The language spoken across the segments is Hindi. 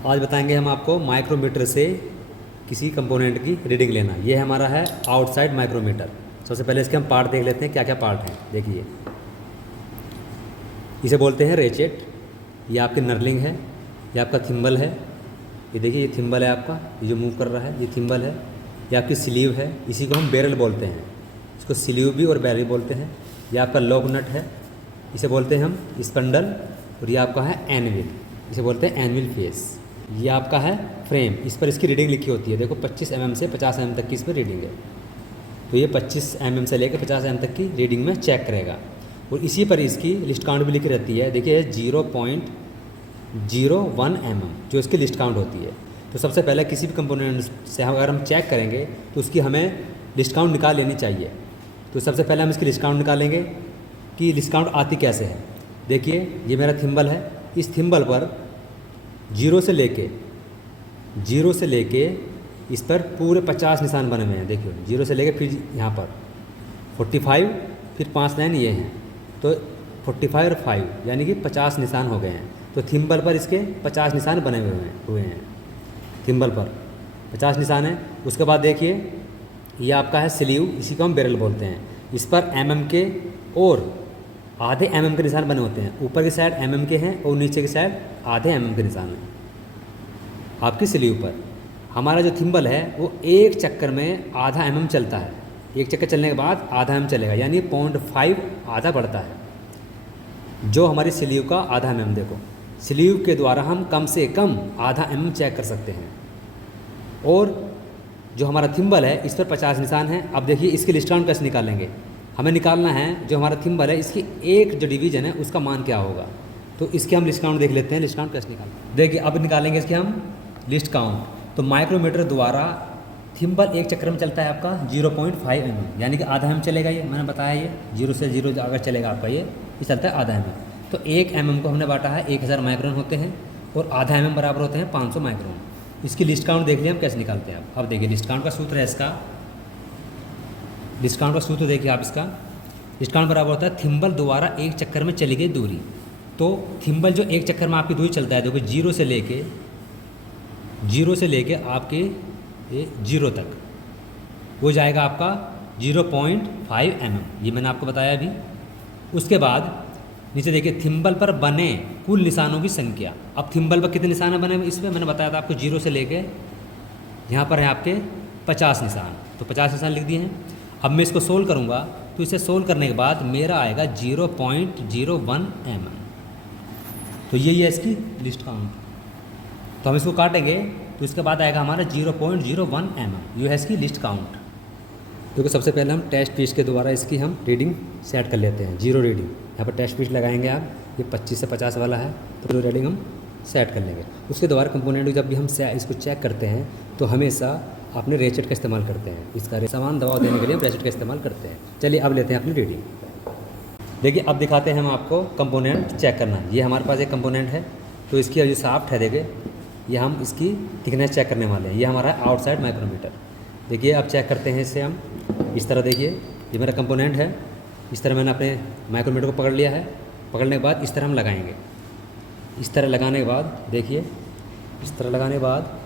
आज बताएंगे हम आपको माइक्रोमीटर से किसी कंपोनेंट की रीडिंग लेना। ये हमारा है आउटसाइड माइक्रोमीटर। सबसे पहले इसके हम पार्ट देख लेते हैं, क्या क्या पार्ट हैं। देखिए, इसे बोलते हैं रेचेट, ये आपकी नर्लिंग है, ये आपका थिम्बल है। ये देखिए, ये थिम्बल है आपका, ये जो मूव कर रहा है ये थिम्बल है। ये आपकी स्लीव है, इसी को हम बैरल बोलते हैं, इसको स्लीव भी और बैरल बोलते हैं। ये आपका लॉक नट है, इसे बोलते हैं हम स्पंडल। और ये आपका है एनविल, इसे बोलते हैं एनविल फेस। ये आपका है फ्रेम, इस पर इसकी रीडिंग लिखी होती है। देखो 25 mm से 50 mm तक की इस पर रीडिंग है। तो ये 25 mm से लेकर 50 mm तक की रीडिंग में चेक करेगा। और इसी पर इसकी लिस्ट काउंट भी लिखी रहती है। देखिए 0.01 mm जो इसकी लिस्ट काउंट होती है। तो सबसे पहले किसी भी कंपोनेंट से अगर हम चेक करेंगे तो उसकी हमें लिस्ट काउंट निकाल लेनी चाहिए। तो सबसे पहले हम इसकी लिस्ट काउंट निकालेंगे कि लिस्ट काउंट आती कैसे है। देखिए, ये मेरा थिम्बल है, इस थिम्बल पर जीरो से लेके इस पर पूरे 50 निशान बने हुए हैं। देखिए, जीरो से लेके फिर यहाँ पर 45, फिर 5 लाइन ये हैं, तो 45 और 5 यानी कि 50 निशान हो गए हैं। तो थिम्बल पर इसके 50 निशान बने हुए हैं। थिम्बल पर 50 निशान है। उसके बाद देखिए, ये आपका है स्लीव, इसी को हम बैरल बोलते हैं। इस पर mm के और आधे mm के निशान बने होते हैं। ऊपर की साइड mm के हैं और नीचे की साइड आधे mm के निशान हैं आपकी स्लीव पर। हमारा जो थिम्बल है वो एक चक्कर में आधा mm चलता है। एक चक्कर चलने के बाद आधा mm चलेगा, यानी 0.5 आधा बढ़ता है, जो हमारी स्लीव का आधा mm। देखो, स्लीव के द्वारा हम कम से कम आधा mm चेक कर सकते हैं। और जो हमारा थिम्बल है इस पर 50 निशान हैं। अब देखिए, इसकी लिस्ट काउंट कैसे निकालेंगे। हमें निकालना है जो हमारा थिम्बल है इसकी एक जो डिवीजन है उसका मान क्या होगा। तो इसके हम लिस्ट काउंट देख लेते हैं। लिस्ट काउंट कैसे निकालेंगे, देखिए अब निकालेंगे इसके हम लिस्ट काउंट। तो माइक्रोमीटर द्वारा थिम्बल एक चक्कर में चलता है आपका 0.5 mm, यानी कि आधा mm चलेगा। ये मैंने बताया, ये 0 से 0 अगर चलेगा आपका ये चलता है आधा mm। तो 1 mm को हमने बांटा है, 1000 माइक्रोन होते हैं, और आधा mm बराबर होते हैं 500 माइक्रोन। इसकी लिस्ट काउंट देख लिया हम कैसे निकालते हैं। अब देखिए, लिस्ट काउंट का सूत्र है इसका। लिस्ट काउंट का सूत्र देखिए आप इसका। लिस्ट काउंट बराबर होता है थिम्बल द्वारा एक चक्कर में चली गई दूरी। तो थिम्बल जो एक चक्कर में आपकी दूरी चलता है, देखो जीरो से लेके आपके ये 0 तक वो जाएगा आपका 0.5 mm। ये मैंने आपको बताया अभी। उसके बाद नीचे देखिए, थिम्बल पर बने कुल निशानों की संख्या। अब थिम्बल पर कितने निशान बने इस पर मैंने बताया था आपको, 0 से लेके यहाँ पर है आपके 50 निशान। तो 50 निशान लिख दिए हैं। अब मैं इसको सोल्व करूँगा, तो इसे सोल्व करने के बाद मेरा आएगा 0.01 mm। तो यही है इसकी लिस्ट काउंट। तो हम इसको काटेंगे तो इसके बाद आएगा हमारा 0.01 mm। ये है इसकी लिस्ट काउंट। क्योंकि सबसे पहले हम टेस्ट पीस के द्वारा इसकी हम रीडिंग सेट कर लेते हैं। जीरो रीडिंग यहाँ पर टेस्ट पीस लगाएंगे आप। ये 25 से 50 वाला है, तो रीडिंग हम सेट कर लेंगे। उसके द्वारा कंपोनेंट जब भी हम इसको चेक करते हैं तो हमेशा अपने रेचेट का इस्तेमाल करते हैं। इसका समान दबाव देने के लिए हम रेचेट का इस्तेमाल करते हैं। चलिए अब लेते हैं अपनी रीडिंग। देखिए, अब दिखाते हैं हम आपको कंपोनेंट चेक करना। ये हमारे पास एक कंपोनेंट है, तो इसकी जो शाफ्ट है देखिए, ये हम इसकी थिकनेस चेक करने वाले हैं। ये हमारा आउटसाइड माइक्रोमीटर। देखिए, अब चेक करते हैं इससे हम। इस तरह देखिए, ये मेरा कंपोनेंट है। इस तरह मैंने अपने माइक्रोमीटर को पकड़ लिया है। पकड़ने के बाद इस तरह हम लगाएंगे। इस तरह लगाने के बाद देखिए, इस तरह लगाने के बाद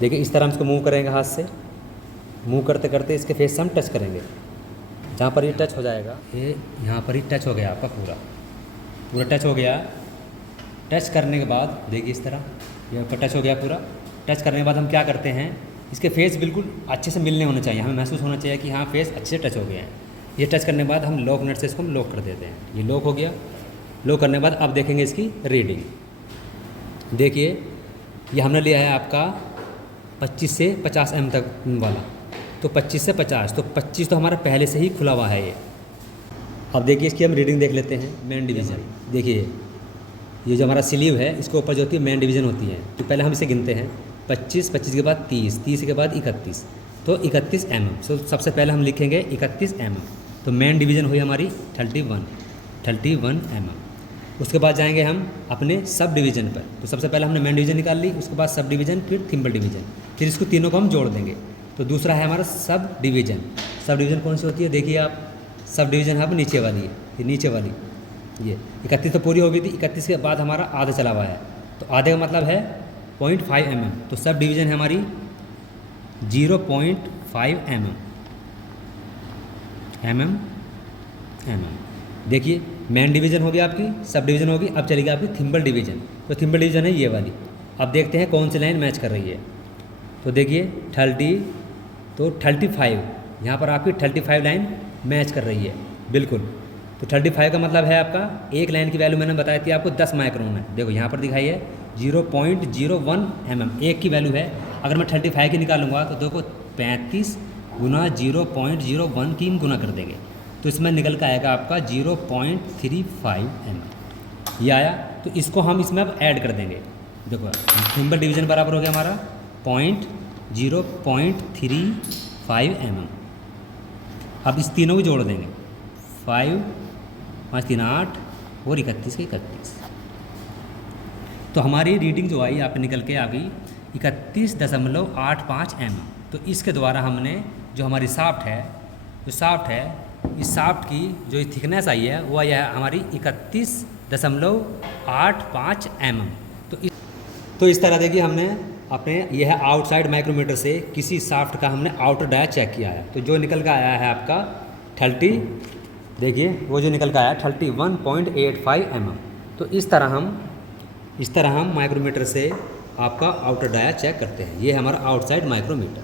देखिए, इस तरह हम इसको मूव करेंगे हाथ से। मूव करते करते इसके फेस से हम टच करेंगे। जहाँ पर ये टच हो जाएगा, ये यहाँ पर ही टच हो गया आपका पूरा टच हो गया। टच करने के बाद देखिए, इस तरह ये आपका टच हो गया पूरा। टच करने के बाद हम क्या करते हैं, इसके फेस बिल्कुल अच्छे से मिलने होने चाहिए। हमें महसूस होना चाहिए कि हाँ, फेस अच्छे से टच हो गए हैं। ये टच करने के बाद हम लॉक नट से इसको हम लॉक कर देते हैं। ये लॉक हो गया। लॉक करने के बाद अब देखेंगे इसकी रीडिंग। देखिए, ये हमने लिया है आपका 25 से 50 mm तक वाला। तो 25 से 50, तो 25 तो हमारा पहले से ही खुला हुआ है ये। अब देखिए, इसकी हम रीडिंग देख लेते हैं। मेन डिवीज़न देखिए, ये जो हमारा स्लीव है इसके ऊपर जो होती है मेन डिवीज़न होती है। तो पहले हम इसे गिनते हैं, 25, 25 के बाद 30, 30 के बाद 31, तो 31 mm। तो सबसे पहले हम लिखेंगे 31 mm। तो मेन डिवीज़न हुई हमारी 31 mm। उसके बाद जाएंगे हम अपने सब डिवीज़न पर। तो सबसे पहले हमने मेन डिवीज़न निकाल ली, उसके बाद सब डिवीज़न, फिर थिम्बल डिवीज़न, फिर इसको तीनों को हम जोड़ देंगे। तो दूसरा है हमारा सब डिवीज़न। सब डिवीज़न कौन सी होती है, देखिए आप, सब डिवीज़न है आप नीचे वाली है, ये नीचे वाली। ये 31 तो पूरी हो गई थी। 31 के बाद हमारा आधा चला हुआ है, तो आधे का मतलब है 0.5 mm, तो सब डिवीज़न है हमारी 0.5 mm। देखिए मेन डिवीज़न हो गया आपकी, सब डिवीज़न होगी। अब चलेगी आपकी थिम्बल डिवीज़न। तो थिम्बल डिवीज़न है ये वाली। अब देखते हैं कौन सी लाइन मैच कर रही है। तो देखिए 30, तो 35 यहाँ पर आपकी 35 लाइन मैच कर रही है बिल्कुल। तो 35 का मतलब है आपका एक लाइन की वैल्यू मैंने बताई थी आपको 10 माइक्रोन है। देखो यहाँ पर दिखाई है 0.01 mm एक की वैल्यू है। अगर मैं 35 की निकालूंगा तो देखो 35 गुना 0.01 की गुना कर देंगे तो इसमें निकल कर आएगा आपका 0.35 mm। ये आया। तो इसको हम इसमें अब ऐड कर देंगे। देखो थिम्बल डिवीज़न बराबर हो गया हमारा 0.35 mm। अब इस तीनों को जोड़ देंगे 5, 5, 3, 8 और 31 के 31। तो हमारी रीडिंग जो आई आप निकल के आ गई 31.85 mm। तो इसके द्वारा हमने जो हमारी शाफ्ट है, इस शाफ्ट की जो थिकनेस आई है वो आई है हमारी 31.85 mm। तो इस तरह देखिए हमने अपने यह आउटसाइड माइक्रोमीटर से किसी शाफ्ट का हमने आउटर डाया चेक किया है। तो जो निकल कर आया है आपका 30, देखिए वो जो निकल कर आया 31.85 mm। तो इस तरह हम माइक्रोमीटर से आपका आउटर डाया चेक करते हैं। ये हमारा आउटसाइड माइक्रोमीटर।